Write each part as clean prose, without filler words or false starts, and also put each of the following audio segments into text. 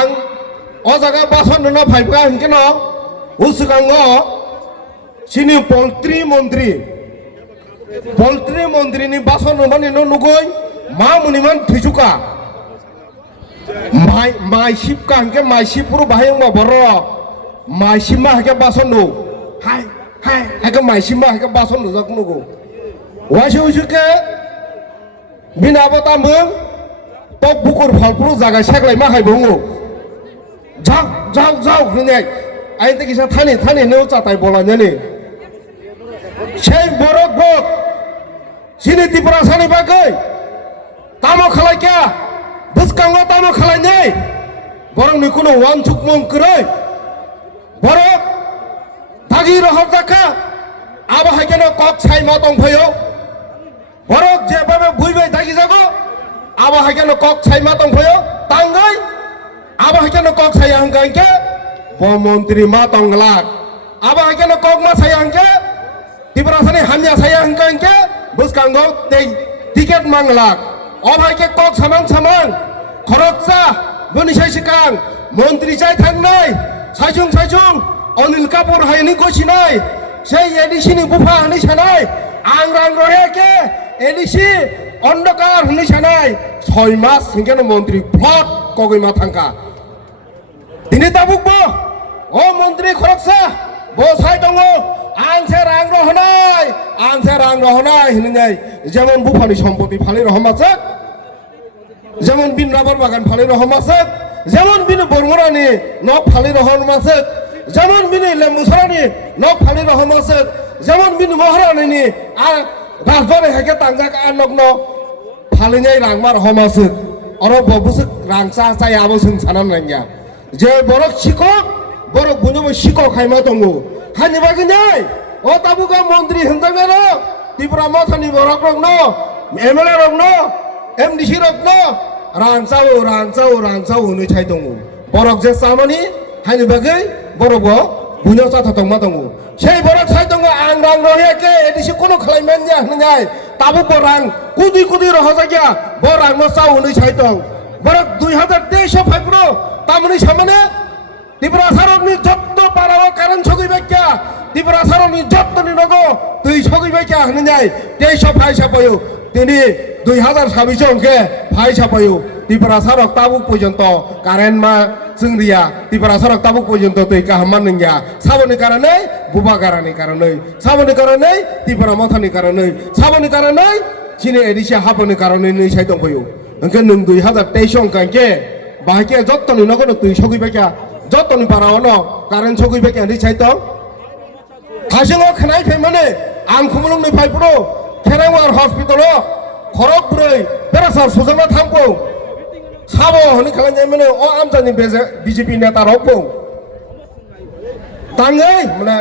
ang o jaga bason no phaiba hinkeno usukango sini poultry mantri ni bason no mani no nugoi ma muniman thujuka mai ship ka hinkhe mai ship puru bahayang ma boro mai ship ma hake bason no hai hake mai ship ma hake bason no jak nugo wasu usuke bina batamung tok bukur phalpuru jaga saklai ma hai bongo যাও হইনে আইতে কিসা Thani নেও চাতাই বলানি সেই বড় বক সিনি ত্রিপুরা সানি বাগৈ তামো খালাই কে বুসকাঙ্গ তামো খালাই নেই বরং নি কোনো ওয়ান চুকমং করে বড় দাগি রহর দেখা আবহাই কেন কক ছাই মা দং ভয়ো বড় যেভাবে বুইবে দাগি যাগো আবহাই কেন কক ছাই মা দং ভয়ো তাঙ্গাই abah kena kok sayang ke pementri matang gelak abah kena kok ma sayang ke tiberasani hanya sayang ke bus kanggo tiket manglak abah ke kok samang khoroksa boni sai sikang মন্ত্রী চাই থাকনাই সাইজুং অনিল কাপুর হাইনি গছিনাই সেই এডিসিনি বুফা হানি সানাই আংরাং রহেকে ADC অন্ধকার হানি সানাই 6 মাস সিংকেন মন্ত্রী ফট কগইমা থাঙ্কা দিনে তাবুক বো ও মন্ত্রী খরকসা বো সাই দङ आंसे रां रहनाय हिननाय যেমন বুফানি সম্পত্তি ফালি রহমাছে যেমন বিন রাবার বাগান ফালি রহমাছে যেমন বিন বরমরানি নক ফালি রহমাছে যেমন বিন লেমুসরানি নক ফালি রহমাছে যেমন বিন মহারানিনি আর রাজবারে হেকে তাंजाक আনকনো ফালিনাय রাংমার রহমাছে अर बबुसु रांसा जाय आबो जों सानान नांया जे बरक शिকক बरक बुनबो शिকক खायमा दङ हानि बागिनाय ओ ताबुगा मन्त्रि हंदागनो त्रिपुरा माथानि बरक रंनो एमएलए रंनो एमडीसी रंनो रांसाव नै थाय दङ बरक जे सामानि हानि बागै बरकबो बुनो जाथा दंमा दङ সেই বরক সাই দङ आं रां रहेके एडिसि कोनो खालायमान या हनाय ताबु बरां कुदि रहजागिया बरां म साव नै साइ दं बरक 2023 फाइब्रो तामनि सामने त्रिपुरा सरकनि जत्त पाराव कारेन्ट सगैबायका त्रिपुरा सरकनि जत्तनि नगो दै सगैबायका हनाय 23 फाइसा पयो তিনি 2026 অঙ্কে ফাইসা পায়ো त्रिपुरा सरक ताबुक पर्यन्त कारेन्ट मा जोंरिया त्रिपुरा सरक ताबुक पर्यन्त दै गाहामान नंया साबनि कारणे बुबा गारानि कारणे साबनि कारणे त्रिपुरा माथानि कारणे साबनि कारणे सिने एडिसि हाबनि कारणे नै साइ दंफयो ओंके नों 2023 अंके बाहाके जत्तनि नगनो दै सगैबायका जत्तनि पारावनो कारेन्ट सगैबायका नै साइ दं हासिङो खनाय फैमाने आं खुमलुंनि फाइब्रो खेराइवार हस्पिटाल खरक ब्रै पेरासार सुजामा थांगौ साबो हनि खालामनाय माने अ आमजानि बिजेपि नेता रखौ ताङै माने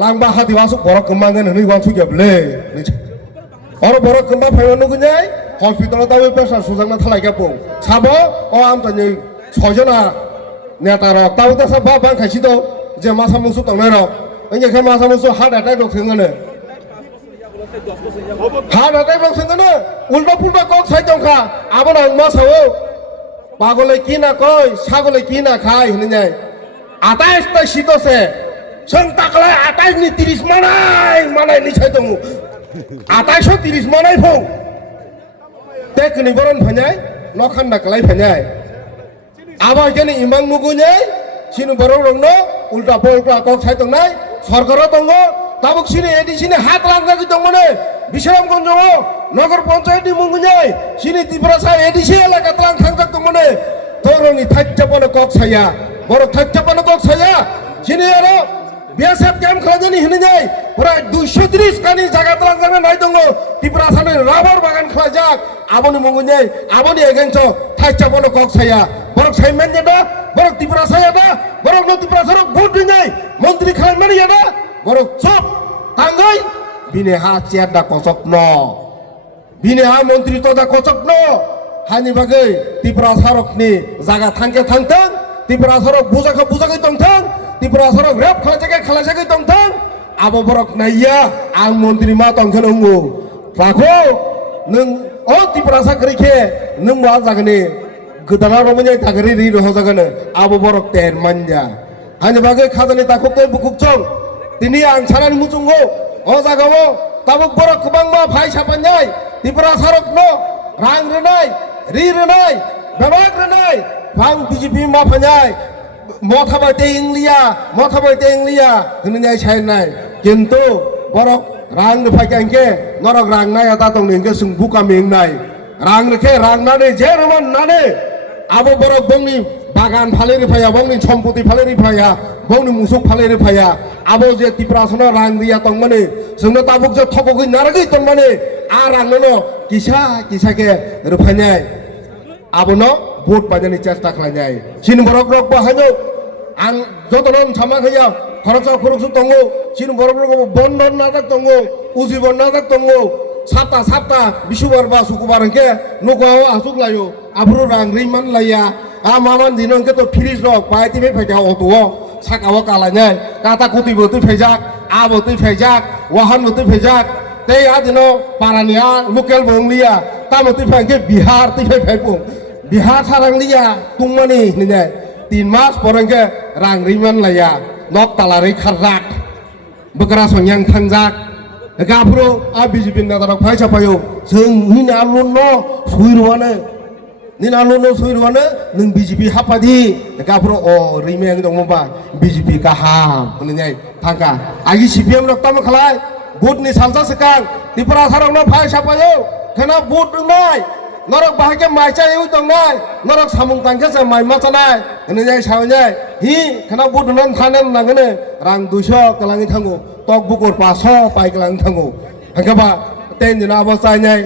लांबा हादिवासु बरक गमांगन हनि वान सुगेबले अर बरक गमा फायनो गुनाय हस्पिटाल दावे पेरासार सुजामा थालायगाबो साबो अ आमजानि छजना नेता रक दावे दासा बा बांखायसि दं जे मासा मुसु दंनाय रक ओंगे मासा मुसु हार्ट अटैक दं थोङनो हार्ट अटैक दं थोङनो उल्टा पुल्टा कक साइ दंखा आबन आं मा सावो पागले की ना कय सागले की ना खाय हननाय 28 ता सितसे जों ताकलाय 28 नि 30 मानाय नि साइ दङ 28 30 मानाय फौ तेकनि बरन फैनाय नखान्दा कलाय फैनाय आबा केनि इमां नुगुनाय सिनु बरन रंनो उल्टा पुल्टा कक साइ दंनाय सरकार दङ ताबुक सिनि एडिसिनि हात लांगागि दंमोने बिश्रामगंज नगर पंचायतनि मुंगुनाय सिनि त्रिपुरा सा एडिसि एलाका तलां थांजाक दंमोने तोरनि थाज्जापनो कक साया बर थाज्जापनो कक साया सिनि आरो बिएसएफ कैम्प खालामनानै होनाय प्राय 230 कानि जागा तलां जाना नाय दङ त्रिपुरा सानि राबार बागान खालामजाक आबनि मुंगुनाय आबनि एगेन्स थाज्जापनो कक साया बर साइमेन जेदा बर त्रिपुरा साया दा बर न त्रिपुरा सरक भोट दिनाय मन्त्रि खालामनानै यादा बर चुप तांगै बिने हा चेदा कचक न बिने हा मन्त्रि तदा कचक न हानि बागै त्रिपुरा सरकनि जागा थांके थांथों त्रिपुरा सरक बुजाखै दंथों त्रिपुरा सरक रेप खालायजाखै दंथों आबो बरक नायया आं मन्त्रि मा दंखो नंगौ पाखौ नों अ त्रिपुरा साख्रिखे नों मा जागोनि godanar romanya tagari ri rohojagane abo borok ter manja hani bage khadani takokte bukukchong tini ang sanani muchungo o jagao tabuk borok kobang ma phai sapanjai Tripura sarok no rang renai ri renai babak renai phang BJP ma phanjai mothabai te inglia hunai chai nai kintu borok rang de phai kangke norok rang nai ata tong ningke sungbu kaming nai rang rekhe rang nane jeroman nane abo borok bongni bagan phaleri phaya bongni সম্পত্তি phaleri phaya bongni musuk phaleri phaya abo je Tripura sono rang dia tong mane sungno tabuk je thokogoi naragoi tong mane a rang no kisa ke ruphanyai abo no vote পাইনি চেষ্টা খালাইনাই scene বরক rock বাহানো আং যতনন সামা খাইয়া খরচ খরচ দङ scene বরক rock বন্ধন নাজাক দङ উজিবন নাজাক দङ সাপ্তা বিশুবার বা শুকুবার কে নগাও আসুক লাयो আবরু রাং রিমান লাইয়া আ মামান দিনন কে তো ফ্রিজ রক পাইতি ফে ফাইকা অটো সাকাও কালাইনাই কাটা কুতি বতি ফেজাক আ বতি ফেজাক ওয়াহান বতি ফেজাক তেই আদিনো পারানিয়া লোকাল বংলিয়া তামতি ফাইকে বিহার তি ফাইপু Bihar sarang dia tungmani nih 3 mas porangke rang riman laya nok talari kharak bekara sonyang thangjak gapro a BJP na tarak phai chapayo जों nina alunno suirwane nung BJP hapadi gapro o rimeng dongba BJP kaham nih thangka agi CPM nok tam khalai bud ni salsa sekang Tripura sarang no phai chapayo khana bud ngai Norok bahagia maca yang utang nai, norok samung tangga saya mai maca nai, ini yang sawanya, hi, karena budunan tanem nangene, rang dusyo kelangi tanggu, tok bukur paso pai kelangi tanggu, angkapa, tenjena abasanya,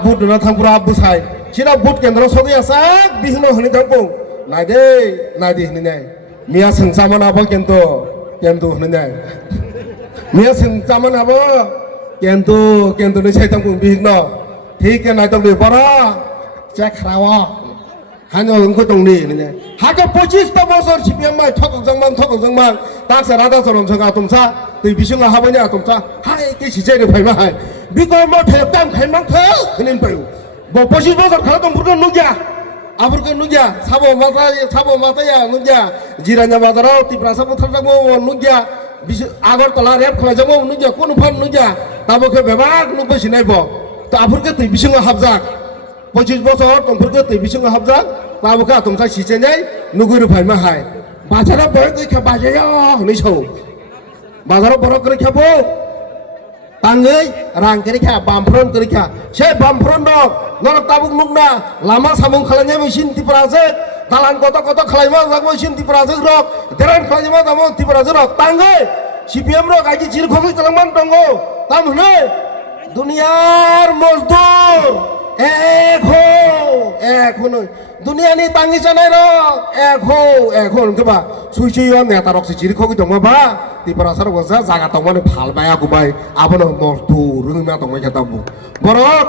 budunan tangpura abusai, cina bud kendro sogi asak, bihno hini tanggu, nade ini nai, mia sengsaman apa kento hini nai, mia sengsaman apa, kento ni saya tanggu bihno. ঠিক নাই তো বড় check খাওয়া হানো অঙ্ক দংনি নে হাকে 25টা বছর CPM মাই ঠকক জংমান তাকসা রাধা চরণ সঙ্গা তুমসা তুই বিসঙ্গা হাবনে তুমসা হাই কে সিজেরে ফাইমা হাই বিকয় মো থেপতাম খাইমাং খা খনিন পায়ু 25 বছর খালা দম ফুরকে নুগিয়া আবুরকে নুগিয়া সাবো মাতায়া নুগিয়া জিরানা বাজারাও Tripura সাবো থাকমো নুগিয়া আগরতলা রেপ খলা যাবো নুগিয়া কোন ফান নুগিয়া তাবকে বেবাক নুবসি নাইবো তো আফুরকে তুই বিসঙ্গ হাবজাক 25 বছর তোমারকে তুই বিসঙ্গ হাবজাক তাবকা তোমসা সিচে নাই নুগুরু ফাইমা হাই বাজারে বড় কই খা বাজায়া হনি সৌ বাজারে বড় করে খাবো তাঙ্গই রাং করে খা বামফ্রন করে খা সে বামফ্রন দক নরক তাবুক নুকনা লামা সামুং খালাইনা মেশিন Tripura যে দালান কত খালাইমা যাক মেশিন Tripura যে রক দেরান খালাইমা দামো Tripura যে রক তাঙ্গই সিপিএম রক আইজি জির খগই কলমান দঙ্গো তাম হনে দুনিয়ার মজদুর এক হো দুনিয়ানি তাঙ্গি জানাই রক এক হো কেবা সুইসুইও নেতা রক সিচিরি খগি দংমা বা Tripura সার গজা জাগা তংমানে ভাল বায়া গুবাই আবনো মজদুর রুমিয়া তংমাই খেতাবু বরক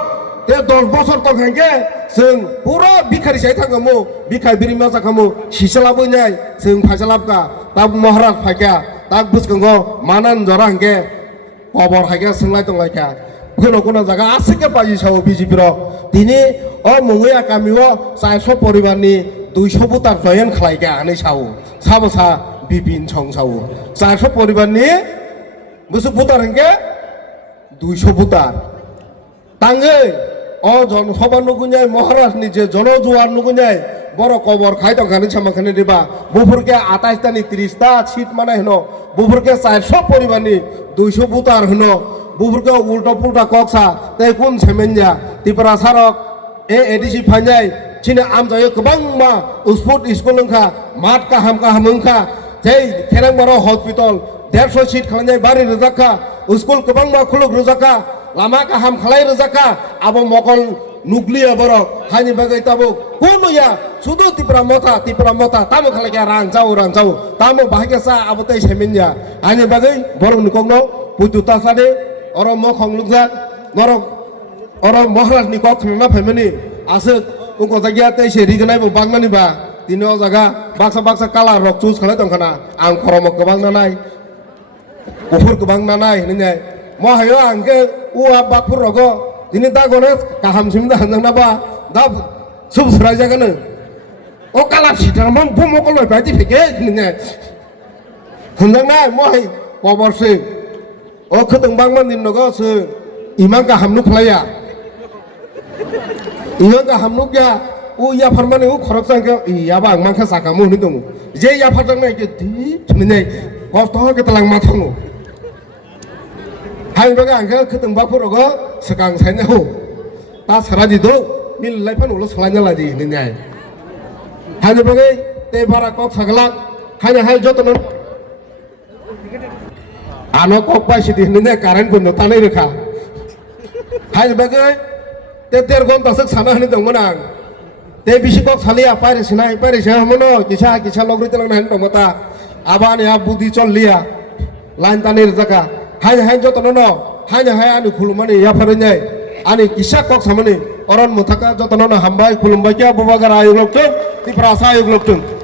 তে 10 বছর তো খাইকে जों পুরো ভিখারি সাই থাকামু ভিখাই বিরিমা জাকামু সিসালাবো নাই जों ফাইসালাবকা তাব মহারাজ ফাইকা তাক বুসকঙ্গ মানান জরা হাঙ্গে কবর হাইকা সোংলাই তংলাইকা কোনো জায়গা আছে কে পাজি সাও BJP রক তিনি ও মঙ্গয়া কামিও 400 পরিবারনি 200 বুতার জয়েন খালাইকা আনি সাও সাবসা বিপিন ছং সাও 400 পরিবারনি বুসু বুতার হাঙ্গে 200 বুতার তাঙ্গে ও জন সবার নুগুঞ্জাই মহারাষ্ট্রনি যে জনজোয়ার নুগুঞ্জাই বড় কবর খাই দোকানি সামাখানি দিবা বুফুরকে 28টা নি 30টা সিট মানে হনো বুফুরকে 400 পরিবারনি 200 বুতার হনো বুফুরকে উল্টা পুল্টা কক্সা তাই কোন সেমেনজা Tripura সারক এডিসি ফাইনাই চিনে আমজায় গোবাং মা উসপুট স্কুল লংখা মাঠ কাহাম ওংখা যেই খেরাং বড় হসপিটাল 150 সিট খালাইনাই বাড়ি রোজাকা স্কুল গোবাং মা খুলুক রোজাকা লামা কাহাম খালাই রোজাকা আবো মকল নুকলিয়া বড় হানি বাগাই তাবো কোনয়া শুধু Tripura মতা তামো খালাইকা রাং যাও তামো বাহাইকাসা আবতাই সেমেনজা হানি বাগাই বড় নিকংনো পুতুতা সাদে অর মখং লুকজা নরক অর মহারাজনি কক খানা ফাইমানি আসে উঙ্কো জায়গা তাই সে রিগনাই বো বাংমানি বা তিনো জায়গা বাক্সা কালার রক চুজ খালাই দंखाना आं खरमक गोबां नानाय गुफुर गोबां नानाय होननाय महायो आंके उआ बाकफुर रगो दिनै दा गने गाहामसिम दा हांजांना बा दा सुब सुराय जागोन 어 깔랍시다만 부모가 로 바지 피게 그냥 흔장나 뭐해 와버스 그 등방만 있는 거스 이만가 함룩 플라야 이만가 함룩야 오야 파르마네 오 거럭상가 이야바 악만카 사카모 니동 이제 야 파장나 이게 디 그냥 거스토하게 달랑 마통고 하이바가 안가 그 등방포로가 스강 사냐고 다 사라지도 밀 라이판 올라 살아냐라지 그냥 하이바가 때바라 꼭 사글락 하냐 할 저도는 아너 꼭 빠시디 했는데 가란 군도 따내 이렇게 하이바가 때때로 건 다석 사나하는 동문ang 때 비시 꼭 살이야 파리시나 파리시야 하면은 기차 로그리 때랑 동무다 아바네 부디 쫄리야 라인 따내 자가 하냐 저도는 하냐 아니 굴만이 야파르냐 아니 기차 꼭 사면이 어런 못하까 저도는 한바이 굴만이야 부바가라 이글럽든 이 프라사 이글럽든